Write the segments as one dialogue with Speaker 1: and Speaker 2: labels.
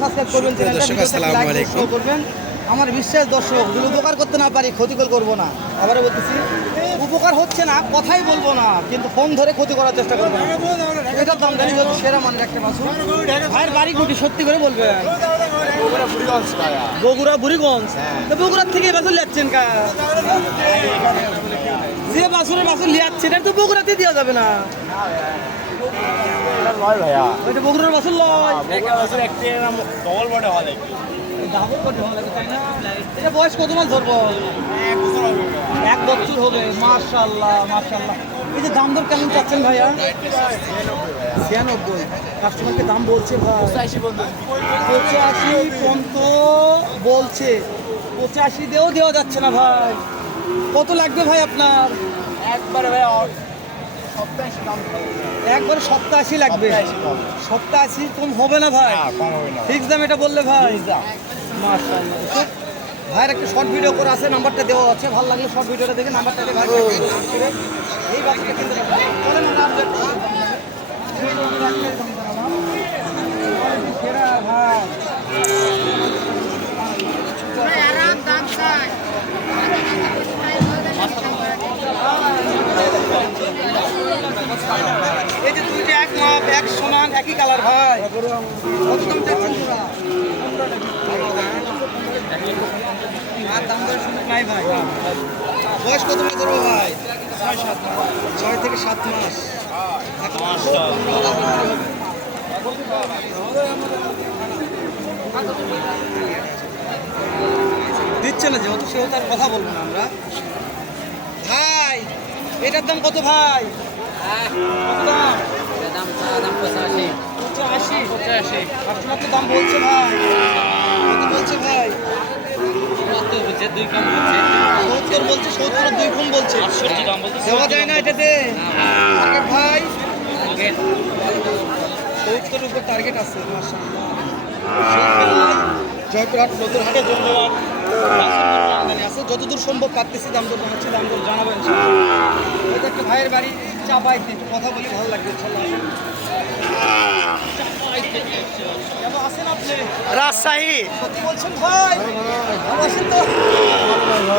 Speaker 1: Subscribe করবেন
Speaker 2: দর্শক, আসসালামু আলাইকুম।
Speaker 1: করবেন। আমার বিশ্বাস দর্শক যদি উপকার করতে না পারি ক্ষতিকর করব না। আবারও বলতেছি উপকার হচ্ছে না কথাই বলব না কিন্তু ফোন ধরে ক্ষতি করার চেষ্টা করব এটার দাম জানি হচ্ছে সেরা মানের একটা বাসু ভাইয়ের বাড়ি গুটি সত্যি করে বলবেন। বগুড়া বুড়িগঞ্জ। বগুড়ার থেকে বাসুর যাচ্ছেন যে বাসুরের বাসুর লিয়াচ্ছে এটা তো বগুড়াতে দেওয়া যাবে না। ওইটা বগুড়ার বাসুর লয়। ডাবল কোটি হওয়া লাগে তাই না? এটা বয়স কত মাস ধরবো? এক বছর হবে। মার্শাল্লাহ মার্শাল্লাহ এই যে দাম দর কেমন চাচ্ছেন ভাইয়া? ছিয়ানব্বই। কাস্টমারকে দাম বলছে ভাই। পঁচাশি পর্যন্ত। বলছে। পঁচাশি দিয়েও দেওয়া যাচ্ছে না ভাই। কত লাগবে ভাই আপনার?
Speaker 3: একবারে ভাই সপ্তাহে
Speaker 1: একবারে সপ্তাশি লাগবে। সপ্তাশি কম হবে না ভাই? ফিক্স দাম এটা বললে ভাই। ভাইয়ের একটা শর্ট ভিডিও করে আছে নাম্বারটা দেওয়া আছে। ভালো লাগলে শর্ট ভিডিওটা দেখে নাম্বারটা এই কিন্তু সেরা ভাই। এই যে দুইটা এক মাপ, এক সমান, একই কালার ভাই। আর দাম নাই ভাই। ভাই? ছয় থেকে সাত মাস। দিচ্ছে না, যেহেতু সেও তার কথা বলব না আমরা। ভাই, এটার দাম কত ভাই? দাম দাম বলছে ভাই বলছে ভাই সত্তর বলছে সত্তর দুই ফোন বলছে দেওয়া যায় না এটাতে ভাই সত্তর উপর টার্গেট আছে জয়পুরহাট নতুন হাটে জন্য আমদানি আছে যতদূর সম্ভব কাটতেছি দাম দর জানাচ্ছি দাম দর জানাবেন এটা একটা ভাইয়ের বাড়ি চাপাইতে একটু কথা বলি ভালো লাগবে
Speaker 2: রাজশাহী।
Speaker 1: সত্যি বলছেন ভাই? ভালো আছেন তো?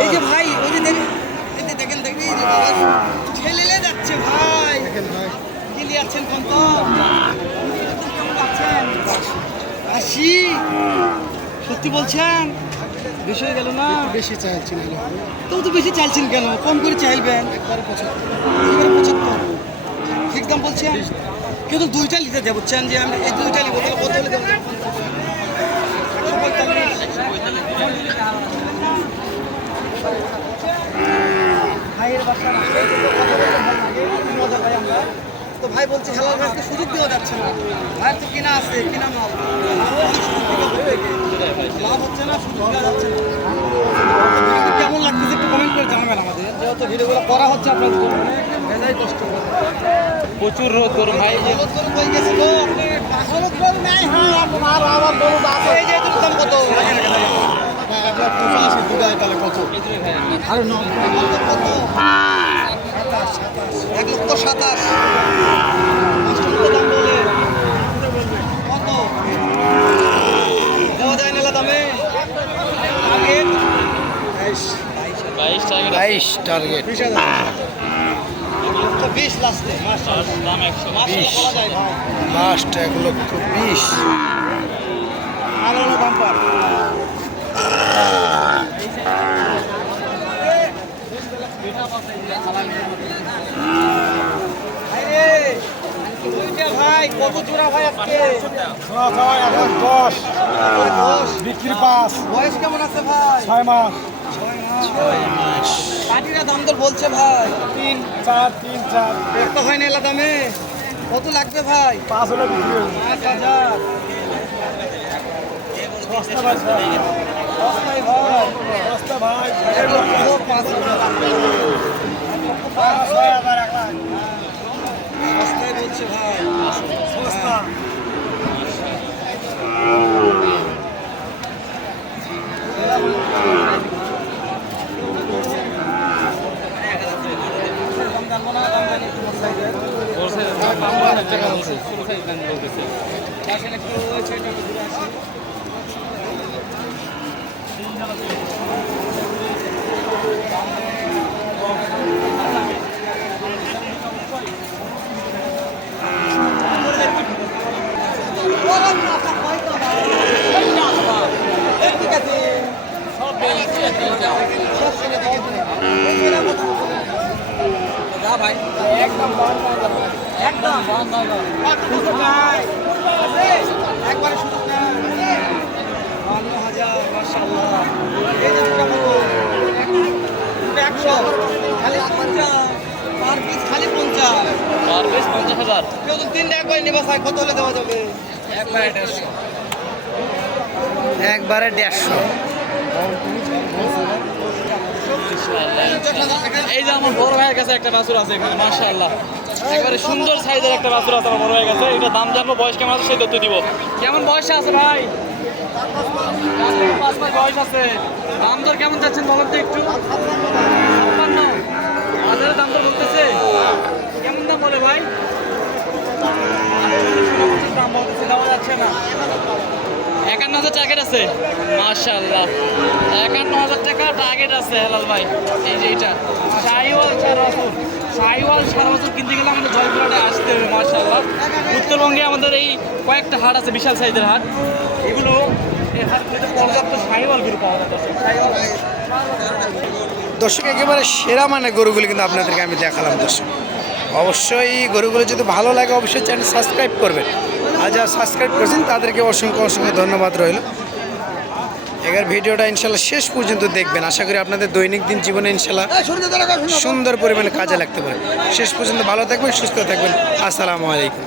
Speaker 1: এই যে ভাই ওই যে দেখেন দেখেন বাবা ঠেলেলে যাচ্ছে ভাই। কি নিয়ে আছেন কোন তো কেমন আছেন? আশি সত্যি বলছেন? বেশি হয়ে গেল না?
Speaker 2: বেশি চাইছি না
Speaker 1: তো তো বেশি চাইছেন কেন? কম করে চাইবেন?
Speaker 2: একবারে পঁচাত্তর।
Speaker 1: পঁচাত্তর। ঠিক দাম বলছেন? কিন্তু দুইটা লিটার দেবো চান যে আমি এই দুইটা লিখব তাহলে কত হলে দেবো ভাইয়ের বাসা মজা পাই আমরা। তো ভাই বলছে হেলাল ভাইকে সুযোগ দেওয়া যাচ্ছে না। ভাইয়ের তো কিনা আছে কিনা মাল। লাভ হচ্ছে না সুযোগ দেওয়া যাচ্ছে না ভিডিওটা কেমন লাগতেছে একটু কমেন্ট করে জানাবেন আমাদের যেহেতু ভিডিওগুলো করা হচ্ছে আপনাদের জন্য। ভেজাই কষ্ট
Speaker 3: প্রচুর রোদ গরম ভাই। যে
Speaker 1: হলুদ নাই হ্যাঁ আপনার আমার গরু আছে এই যে এটার দাম কত?
Speaker 2: আপনার পঁচাশি দুটাই তাহলে কত
Speaker 1: আরে ন কত? এক লক্ষ সাতাশ কাস্টমার দাম বলে কত দেওয়া যায় না দামে আগে
Speaker 3: বাইশ টাকা
Speaker 2: বাইশ টার্গেট
Speaker 1: বিশ। বিশ। লাস্টে
Speaker 2: এক লক্ষ বিশ
Speaker 1: ভাই কত জোড়া ভাই আজকে?
Speaker 2: দশ।
Speaker 1: দশ।
Speaker 2: বিক্রি পাঁচ।
Speaker 1: বয়স কেমন আছে ভাই?
Speaker 2: ছয় মাস।
Speaker 1: ছয় মাস। দাম দর বলছে ভাই।
Speaker 2: তিন চার তিন চার।
Speaker 1: একটা হয় না এলা দামে। কত লাগবে ভাই?
Speaker 2: পাঁচ হলে বিক্রি
Speaker 1: পাঁচ হাজার।
Speaker 2: সস্তা ভাই
Speaker 1: ভাই।
Speaker 2: সস্তা ভাই।
Speaker 1: পাঁচ হাজার
Speaker 2: হাজার
Speaker 1: সস্তায় বলছে ভাই। একবারে শুধু বান্ন হাজার মার্শাল্লাহ একশো খালি পার পিস খালি পঞ্চাশ
Speaker 3: পার পিস পঞ্চাশ হাজার
Speaker 1: কেউ তো তিনটা একবার নিবাস কত হলে দেওয়া যাবে
Speaker 3: একবারে দেড়শো। এই যে আমার বড় ভাইয়ের কাছে একটা বাছুর আছে এখানে, মাশাআল্লাহ। একবারে সুন্দর সাইজের একটা বাছুর আছে আমার বড় ভাইয়ের কাছে। এটা দাম জানব, বয়স কেমন আছে সেই তথ্য দিব। কেমন বয়সে আছে ভাই? পাঁচ বয়স আছে। দাম দর কেমন যাচ্ছেন বলেন তো একটু? ছাপ্পান্ন। হাজারের দাম দর বলতেছে। কেমন দাম বলে ভাই? দাম বলতেছে দেওয়া যাচ্ছে না। একান্ন হাজার টার্গেট আছে। মাশাআল্লাহ। একান্ন হাজার টাকা টার্গেট আছে হেলাল ভাই। এই যে এটা সাইওয়াল চার বছর সাইওয়াল চার বছর কিনতে গেলে আমাদের জয়পুরহাটে আসতে হবে মাশাআল্লাহ। উত্তরবঙ্গে আমাদের এই কয়েকটা হাট আছে বিশাল সাইজের হাট। এগুলো এই হাটগুলোতে পর্যাপ্ত সাইওয়াল গরু পাওয়া যাচ্ছে সাইওয়াল
Speaker 2: দর্শক একেবারে সেরা মানে গরুগুলি কিন্তু আপনাদেরকে আমি দেখালাম দর্শক। অবশ্যই গরুগুলো যদি ভালো লাগে অবশ্যই চ্যানেল সাবস্ক্রাইব করবেন। যারা সাবস্ক্রাইব করেছেন তাদেরকে অসংখ্য অসংখ্য ধন্যবাদ রইল। এবার ভিডিওটা ইনশাল্লাহ শেষ পর্যন্ত দেখবেন। আশা করি আপনাদের দৈনিক দিন জীবনে ইনশাল্লাহ সুন্দর পরিমাণে কাজে লাগতে পারে। শেষ পর্যন্ত ভালো থাকবেন সুস্থ থাকবেন। আসসালামু আলাইকুম।